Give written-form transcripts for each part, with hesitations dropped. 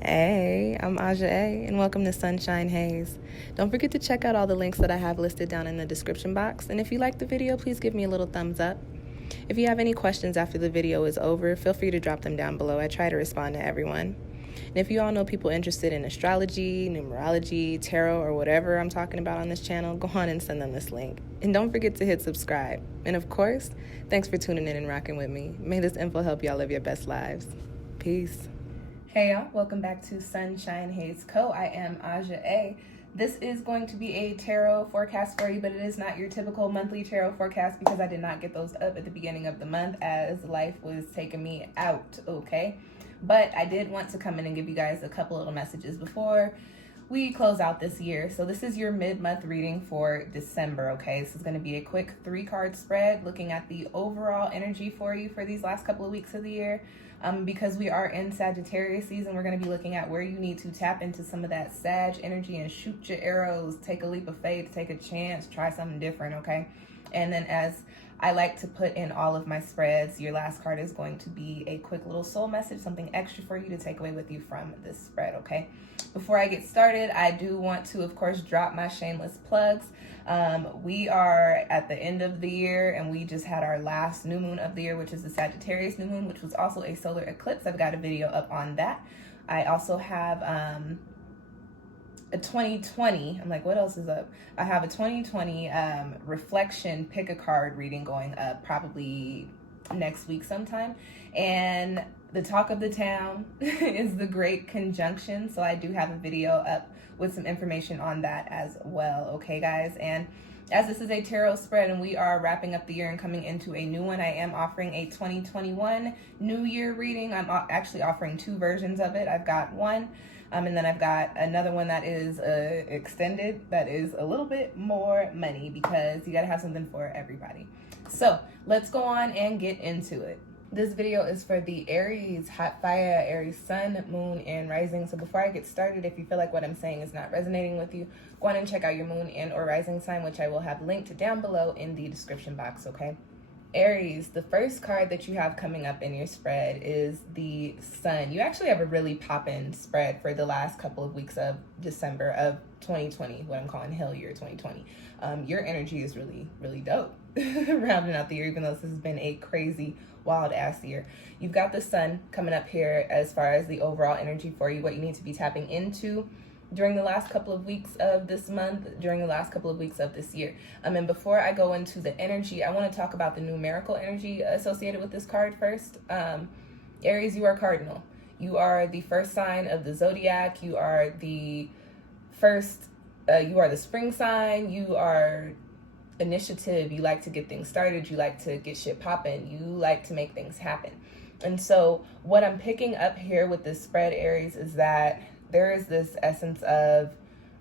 Hey, I'm Aja A, and welcome to Sunshine Haze. Don't forget to check out all the links that I have listed down in the description box, and if you like the video, please give me a little thumbs up. If you have any questions after the video is over, feel free to drop them down below. I try to respond to everyone. And if you all know people interested in astrology, numerology, tarot, or whatever I'm talking about on this channel, go on and send them this link. And don't forget to hit subscribe. And of course, thanks for tuning in and rocking with me. May this info help y'all live your best lives. Peace. Hey y'all, welcome back to SunshinehazeCo. I am Aja A. This is going to be a tarot forecast for you, but it is not your typical monthly tarot forecast because I did not get those up at the beginning of the month as life was taking me out, okay? But I did want to come in and give you guys a couple little messages before we close out this year. So this is your mid-month reading for December, okay? This is going to be a quick 3-card spread looking at the overall energy for you for these last couple of weeks of the year. Because we are in Sagittarius season, we're going to be looking at where you need to tap into some of that Sag energy and shoot your arrows, take a leap of faith, take a chance, try something different, okay? And then as I like to put in all of my spreads, your last card is going to be a quick little soul message, something extra for you to take away with you from this spread, okay? Before I get started, I do want to, of course, drop my shameless plugs. We are at the end of the year and we just had our last new moon of the year, which is the Sagittarius new moon, which was also a solar eclipse. I've got a video up on that. I also have a 2020, I'm like, what else is up? I have a 2020 reflection pick a card reading going up probably next week sometime. And the talk of the town is the Great Conjunction. So I do have a video up with some information on that as well. Okay, guys. And as this is a tarot spread and we are wrapping up the year and coming into a new one, I am offering a 2021 New Year reading. I'm actually offering 2 versions of it. I've got one. And then I've got another one that is extended, that is a little bit more money because you got to have something for everybody. So let's go on and get into it. This video is for the Aries, hot fire, Aries sun, moon, and rising. So before I get started, if you feel like what I'm saying is not resonating with you, go on and check out your moon and or rising sign, which I will have linked down below in the description box, okay? Aries, the first card that you have coming up in your spread is the sun. You actually have a really poppin' spread for the last couple of weeks of December of 2020, what I'm calling hell year 2020. Your energy is really, really dope rounding out the year, even though this has been a crazy, wild ass year. You've got the sun coming up here as far as the overall energy for you, what you need to be tapping into during the last couple of weeks of this month, during the last couple of weeks of this year. And before I go into the energy, I want to talk about the numerical energy associated with this card first. Aries, you are cardinal. You are the first sign of the zodiac. You are the first, you are the spring sign. You are initiative. You like to get things started. You like to get shit popping. You like to make things happen. And so what I'm picking up here with this spread, Aries, is that there is this essence of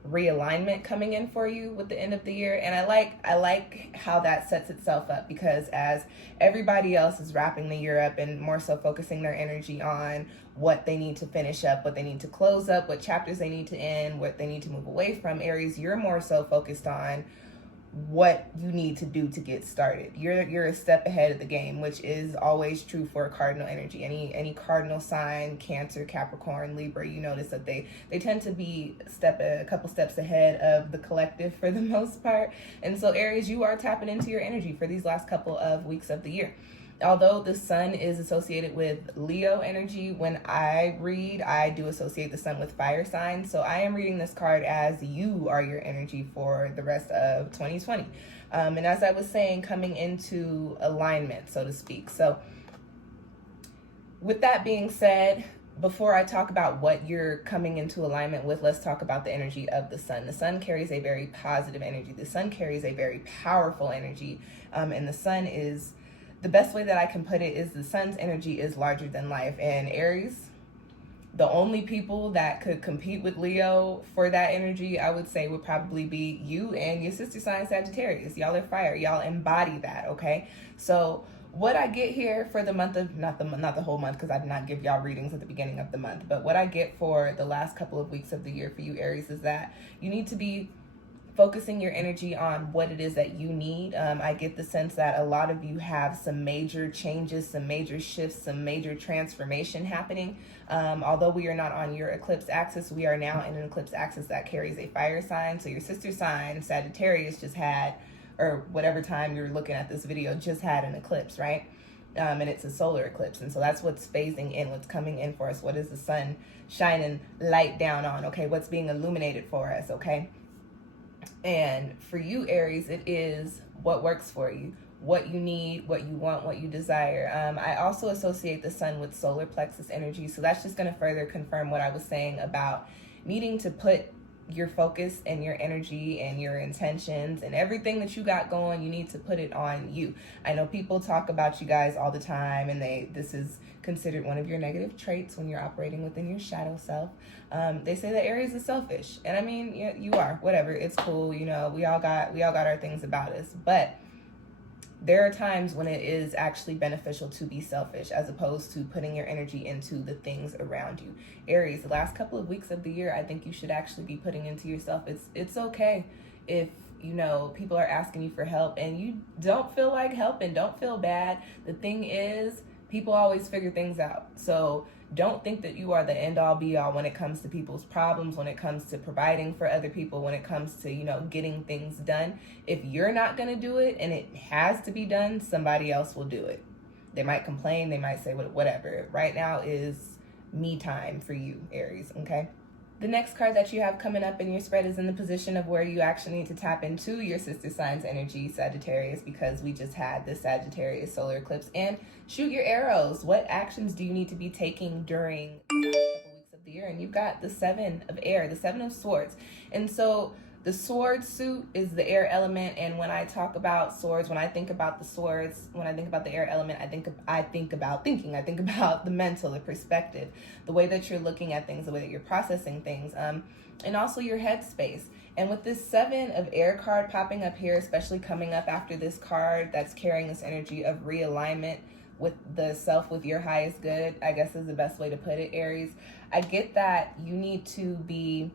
realignment coming in for you with the end of the year. And I like how that sets itself up, because as everybody else is wrapping the year up and more so focusing their energy on what they need to finish up, what they need to close up, what chapters they need to end, what they need to move away from, Aries, you're more so focused on what you need to do to get started. You're a step ahead of the game, which is always true for cardinal energy. Any cardinal sign, Cancer, Capricorn, Libra, you notice that they tend to be a couple steps ahead of the collective for the most part. And so Aries, you are tapping into your energy for these last couple of weeks of the year. Although the sun is associated with Leo energy, when I read, I do associate the sun with fire signs. So I am reading this card as you are your energy for the rest of 2020. And as I was saying, coming into alignment, so to speak. So with that being said, before I talk about what you're coming into alignment with, let's talk about the energy of the sun. The sun carries a very positive energy. The sun carries a very powerful energy. And the sun is, the best way that I can put it is the sun's energy is larger than life. And Aries, the only people that could compete with Leo for that energy, I would say, would probably be you and your sister sign Sagittarius. Y'all are fire. Y'all embody that, okay? So what I get here for the month of, not the whole month, because I did not give y'all readings at the beginning of the month, but what I get for the last couple of weeks of the year for you, Aries, is that you need to be focusing your energy on what it is that you need. I get the sense that a lot of you have some major changes, some major shifts, some major transformation happening. Although we are not on your eclipse axis, we are now in an eclipse axis that carries a fire sign. So your sister sign, Sagittarius, just had, or whatever time you're looking at this video, just had an eclipse, right? And it's a solar eclipse. And so that's what's phasing in, what's coming in for us. What is the sun shining light down on? Okay, what's being illuminated for us, okay? And for you, Aries, it is what works for you, what you need, what you want, what you desire. I also associate the sun with solar plexus energy. So that's just going to further confirm what I was saying about needing to put your focus and your energy and your intentions and everything that you got going, you need to put it on you. I know people talk about you guys all the time, and this is considered one of your negative traits when you're operating within your shadow self. They say that Aries is selfish, and I mean, yeah, you are. Whatever, it's cool. You know, we all got our things about us, but there are times when it is actually beneficial to be selfish as opposed to putting your energy into the things around you. Aries, the last couple of weeks of the year, I think you should actually be putting into yourself. It's okay if, you know, people are asking you for help and you don't feel like helping, don't feel bad. The thing is, people always figure things out. So don't think that you are the end all be all when it comes to people's problems, when it comes to providing for other people, when it comes to, you know, getting things done. If you're not going to do it and it has to be done, somebody else will do it. They might complain, they might say whatever. Right now is me time for you, Aries, okay? The next card that you have coming up in your spread is in the position of where you actually need to tap into your sister sign's energy, Sagittarius, because we just had this Sagittarius solar eclipse. And shoot your arrows. What actions do you need to be taking during the last couple weeks of the year? And you've got the 7 of air, the 7 of swords. And so the sword suit is the air element, and when I talk about swords, when I think about the swords, when I think about the air element, I think about the mental, the perspective, the way that you're looking at things, the way that you're processing things, and also your headspace. And with this 7 of air card popping up here, especially coming up after this card that's carrying this energy of realignment with the self, with your highest good, I guess is the best way to put it, Aries. I get that you need to be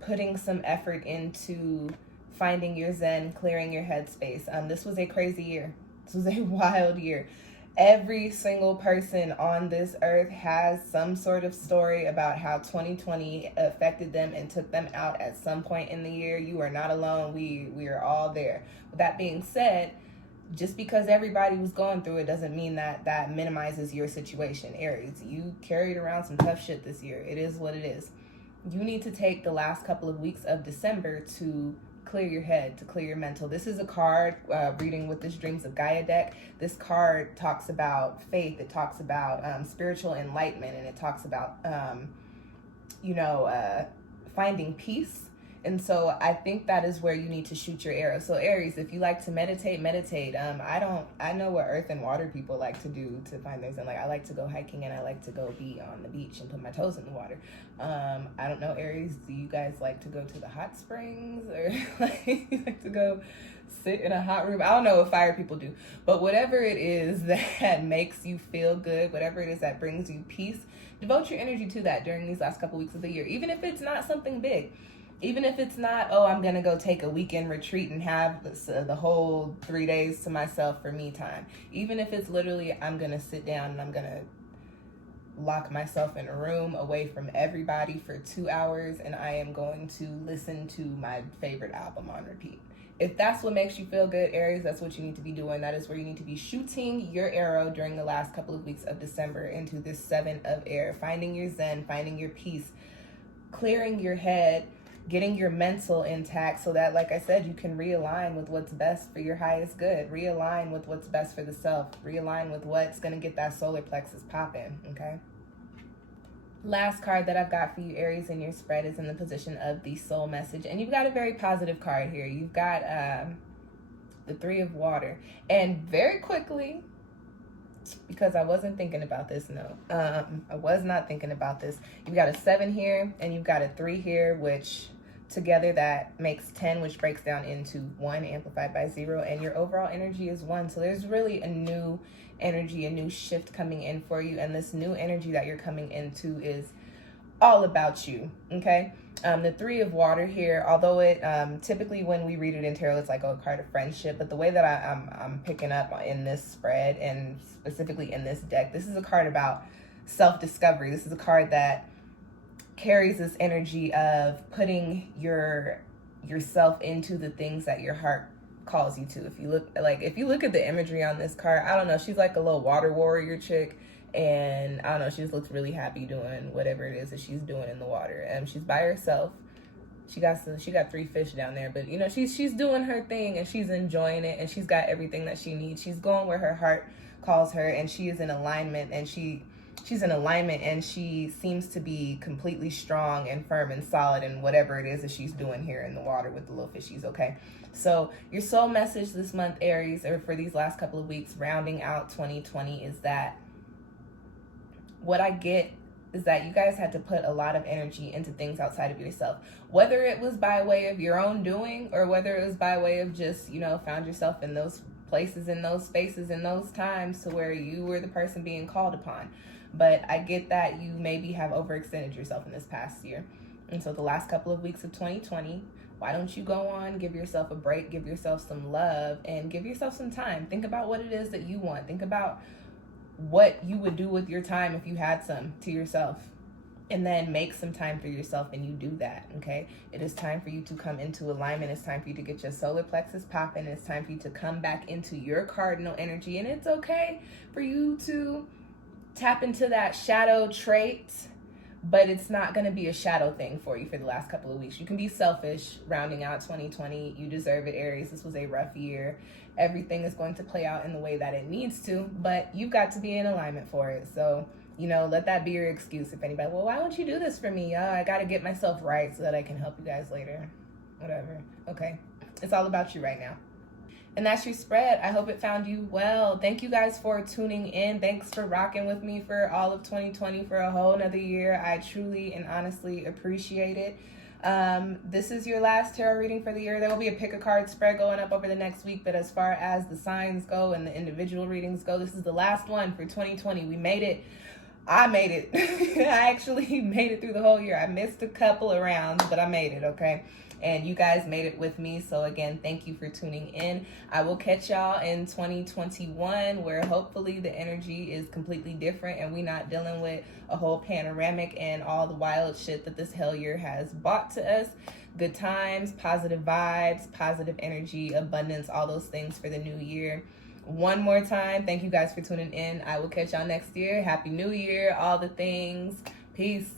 putting some effort into finding your zen, clearing your headspace. This was a crazy year. This was a wild year. Every single person on this earth has some sort of story about how 2020 affected them and took them out at some point in the year. You are not alone. We are all there. With that being said, just because everybody was going through it doesn't mean that minimizes your situation, Aries. You carried around some tough shit this year. It is what it is. You need to take the last couple of weeks of December to clear your head, to clear your mental. This is a card, reading with this Dreams of Gaia deck. This card talks about faith. It talks about spiritual enlightenment, and it talks about, finding peace. And so I think that is where you need to shoot your arrow. So Aries, if you like to meditate. I know what earth and water people like to do to find things. And I like to go hiking, and I like to go be on the beach and put my toes in the water. I don't know, Aries, do you guys like to go to the hot springs, or you like to go sit in a hot room? I don't know what fire people do, but whatever it is that makes you feel good, whatever it is that brings you peace, devote your energy to that during these last couple weeks of the year, even if it's not something big. Even if it's not, I'm going to go take a weekend retreat and have the whole 3 days to myself for me time. Even if it's literally, I'm going to sit down and I'm going to lock myself in a room away from everybody for 2 hours, and I am going to listen to my favorite album on repeat. If that's what makes you feel good, Aries, that's what you need to be doing. That is where you need to be shooting your arrow during the last couple of weeks of December into this 7 of air, finding your zen, finding your peace, clearing your head, getting your mental intact so that, like I said, you can realign with what's best for your highest good, realign with what's best for the self, realign with what's going to get that solar plexus popping, okay? Last card that I've got for you, Aries, in your spread is in the position of the soul message. And you've got a very positive card here. You've got the 3 of water. And very quickly, because I wasn't thinking about this, I was not thinking about this. You've got a 7 here, and you've got a 3 here, which together that makes 10, which breaks down into 1 amplified by 0, and your overall energy is 1. So there's really a new energy, a new shift coming in for you, and this new energy that you're coming into is all about you, okay? The Three of Water here, although it typically when we read it in tarot, it's like a card of friendship, but the way that I'm picking up in this spread, and specifically in this deck, this is a card about self-discovery. This is a card that carries this energy of putting yourself into the things that your heart calls you to. If you look at the imagery on this card, I don't know, she's like a little water warrior chick, and I don't know, she just looks really happy doing whatever it is that she's doing in the water. She's by herself. She got 3 fish down there, but you know, she's doing her thing and she's enjoying it, and she's got everything that she needs. She's going where her heart calls her, and she is in alignment, and she's in alignment, and she seems to be completely strong and firm and solid in whatever it is that she's doing here in the water with the little fishies, okay? So your soul message this month, Aries, or for these last couple of weeks, rounding out 2020, is that what I get is that you guys had to put a lot of energy into things outside of yourself, whether it was by way of your own doing or whether it was by way of just, you know, found yourself in those places, in those spaces, in those times to where you were the person being called upon. But I get that you maybe have overextended yourself in this past year. And so the last couple of weeks of 2020, why don't you go on, give yourself a break, give yourself some love, and give yourself some time. Think about what it is that you want. Think about what you would do with your time if you had some to yourself, and then make some time for yourself, and you do that, okay? It is time for you to come into alignment. It's time for you to get your solar plexus popping. It's time for you to come back into your cardinal energy, and it's okay for you to tap into that shadow trait, but it's not going to be a shadow thing for you for the last couple of weeks. You can be selfish rounding out 2020. You deserve it, Aries. This was a rough year. Everything is going to play out in the way that it needs to, but you've got to be in alignment for it. So, you know, let that be your excuse. If anybody, well, why don't you do this for me? I got to get myself right so that I can help you guys later. Whatever. Okay. It's all about you right now. And that's your spread. I hope it found you well. Thank you guys for tuning in. Thanks for rocking with me for all of 2020, for a whole another year. I truly and honestly appreciate it. This is your last tarot reading for the year. There will be a pick a card spread going up over the next week, but as far as the signs go and the individual readings go, this is the last one for 2020. We made it. I made it. I actually made it through the whole year. I missed a couple of rounds, but I made it, okay? And you guys made it with me. So again, thank you for tuning in. I will catch y'all in 2021, where hopefully the energy is completely different and we're not dealing with a whole panoramic and all the wild shit that this hell year has brought to us. Good times, positive vibes, positive energy, abundance, all those things for the new year. One more time, thank you guys for tuning in. I will catch y'all next year. Happy New Year, all the things. Peace.